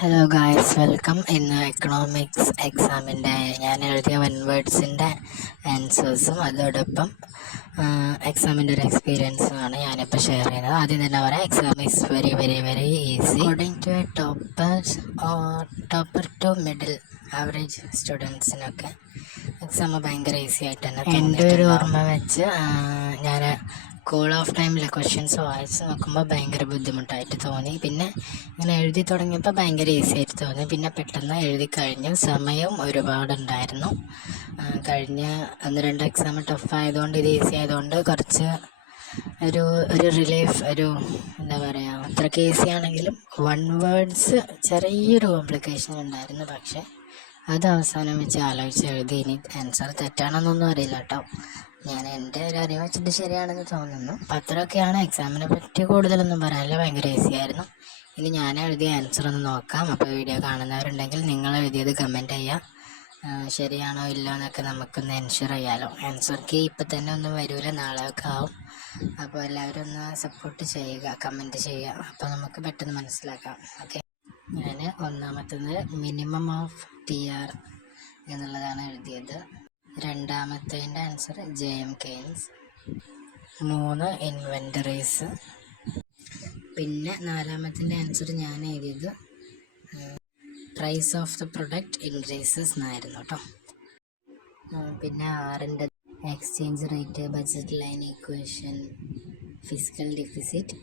Hello guys, welcome. ഇന്ന് economics എക്സാമിൻ്റെ ഞാൻ എഴുതിയ വൺ വേർഡ്സിൻ്റെ ആൻസേഴ്സും അതോടൊപ്പം എക്സാമിൻ്റെ ഒരു എക്സ്പീരിയൻസുമാണ് ഞാനിപ്പോൾ ഷെയർ ചെയ്യുന്നത്. ആദ്യം തന്നെ പറയാം, exam is very very very easy according to a topper to middle average സ്റ്റുഡൻസിനൊക്കെ എക്സാം ഭയങ്കര ഈസി ആയിട്ട് തന്നെ. എൻ്റെ ഒരു ഓർമ്മ വെച്ച് ഞാൻ കൂൾ ഓഫ് ടൈമിലെ ക്വസ്റ്റ്യൻസ് വായിച്ച് നോക്കുമ്പോൾ ഭയങ്കര ബുദ്ധിമുട്ടായിട്ട് തോന്നി. പിന്നെ ഇങ്ങനെ എഴുതി തുടങ്ങിയപ്പോൾ ഭയങ്കര ഈസി ആയിട്ട് തോന്നി. പിന്നെ പെട്ടെന്ന് എഴുതി കഴിഞ്ഞു. സമയം ഒരുപാടുണ്ടായിരുന്നു. കഴിഞ്ഞ 1-2 എക്സാം ടഫായതുകൊണ്ട് ഇത് ഈസി ആയതുകൊണ്ട് കുറച്ച് ഒരു റിലീഫ്, എന്താ പറയുക, അത്രയ്ക്ക് ഈസി ആണെങ്കിലും വൺ വേർഡ്സ് ചെറിയൊരു കോംപ്ലിക്കേഷൻ ഉണ്ടായിരുന്നു. പക്ഷേ അത് അവസാനം വെച്ച് ആലോചിച്ച് എഴുതി. ഇനി ആൻസർ തെറ്റാണെന്നൊന്നും അറിയില്ല കേട്ടോ. ഞാൻ എൻ്റെ ഒരു അറിവ് വെച്ചിട്ട് ശരിയാണെന്ന് തോന്നുന്നു. അപ്പം അത്രയൊക്കെയാണ്. എക്സാമിനെ പറ്റി കൂടുതലൊന്നും പറയാനില്ല, ഭയങ്കര ഈസി ആയിരുന്നു. ഇനി ഞാൻ എഴുതിയ ആൻസർ ഒന്ന് നോക്കാം. അപ്പോൾ വീഡിയോ കാണുന്നവരുണ്ടെങ്കിൽ നിങ്ങൾ എഴുതിയത് കമൻറ്റ് ചെയ്യുക. ശരിയാണോ ഇല്ലോ എന്നൊക്കെ നമുക്കൊന്ന് എൻഷുർ ചെയ്യാമല്ലോ. ആൻസർ കീ ഇപ്പം തന്നെ ഒന്നും വരില്ല, നാളെ ഒക്കെ ആവും. അപ്പോൾ എല്ലാവരും ഒന്ന് സപ്പോർട്ട് ചെയ്യുക, കമൻറ്റ് ചെയ്യുക. അപ്പോൾ നമുക്ക് പെട്ടെന്ന് മനസ്സിലാക്കാം. ഓക്കെ, ഞാൻ ഒന്നാമത്തത് മിനിമം ഓഫ് TR എന്നുള്ളതാണ് എഴുതിയത്. രണ്ടാമത്തതിൻ്റെ ആൻസർ JM കെയ്ൻസ്. 3 ഇൻവെൻ്ററീസ്. പിന്നെ നാലാമത്തിൻ്റെ ആൻസർ ഞാൻ എഴുതിയത് price of the product increases എന്നായിരുന്നു കേട്ടോ. പിന്നെ 6ൻ്റെ exchange rate, budget line equation, fiscal deficit,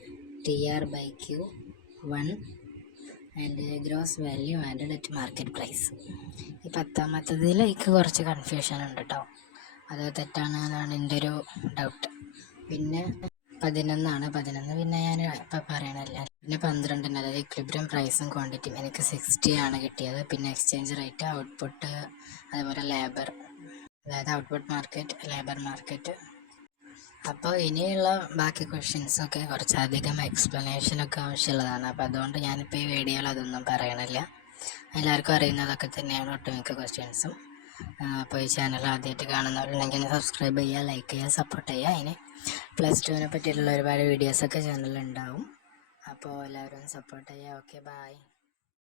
TR/Q 1 and gross value and net market price. ഈ 10ാമത്തതിൽ എനിക്ക് കുറച്ച് കൺഫ്യൂഷൻ ഉണ്ട് കേട്ടോ. അത് തെറ്റാണെന്നാണ് എൻ്റെ ഒരു ഡൗട്ട്. പിന്നെ 11 പിന്നെ ഞാൻ ഇപ്പം പറയണല്ല. പിന്നെ 12, അതായത് ഇക്വിലിബ്രിയം പ്രൈസും ക്വാണ്ടിറ്റിയും, എനിക്ക് 60 ആണ് കിട്ടിയത്. പിന്നെ എക്സ്ചേഞ്ച് റേറ്റ്, ഔട്ട്പുട്ട്, അതുപോലെ ലേബർ, അതായത് ഔട്ട്പുട്ട് മാർക്കറ്റ്, ലേബർ മാർക്കറ്റ്. അപ്പോൾ ഇനിയുള്ള ബാക്കി ക്വസ്റ്റ്യൻസൊക്കെ കുറച്ചധികം എക്സ്പ്ലനേഷനൊക്കെ ആവശ്യമുള്ളതാണ്. അപ്പോൾ അതുകൊണ്ട് ഞാനിപ്പോൾ ഈ വീഡിയോയിൽ അതൊന്നും പറയണില്ല. എല്ലാവർക്കും അറിയുന്നതൊക്കെ തന്നെയാണ് ഒട്ടുമിക്ക ക്വസ്റ്റ്യൻസും. അപ്പോൾ ഈ ചാനൽ ആദ്യമായിട്ട് കാണുന്നവരുണ്ടെങ്കിൽ സബ്സ്ക്രൈബ് ചെയ്യുക, ലൈക്ക് ചെയ്യുക, സപ്പോർട്ട് ചെയ്യുക. ഇനി +2നെ പറ്റിയിട്ടുള്ള ഒരുപാട് വീഡിയോസൊക്കെ ചാനലിലുണ്ടാവും. അപ്പോൾ എല്ലാവരും സപ്പോർട്ട് ചെയ്യുക. Okay, by.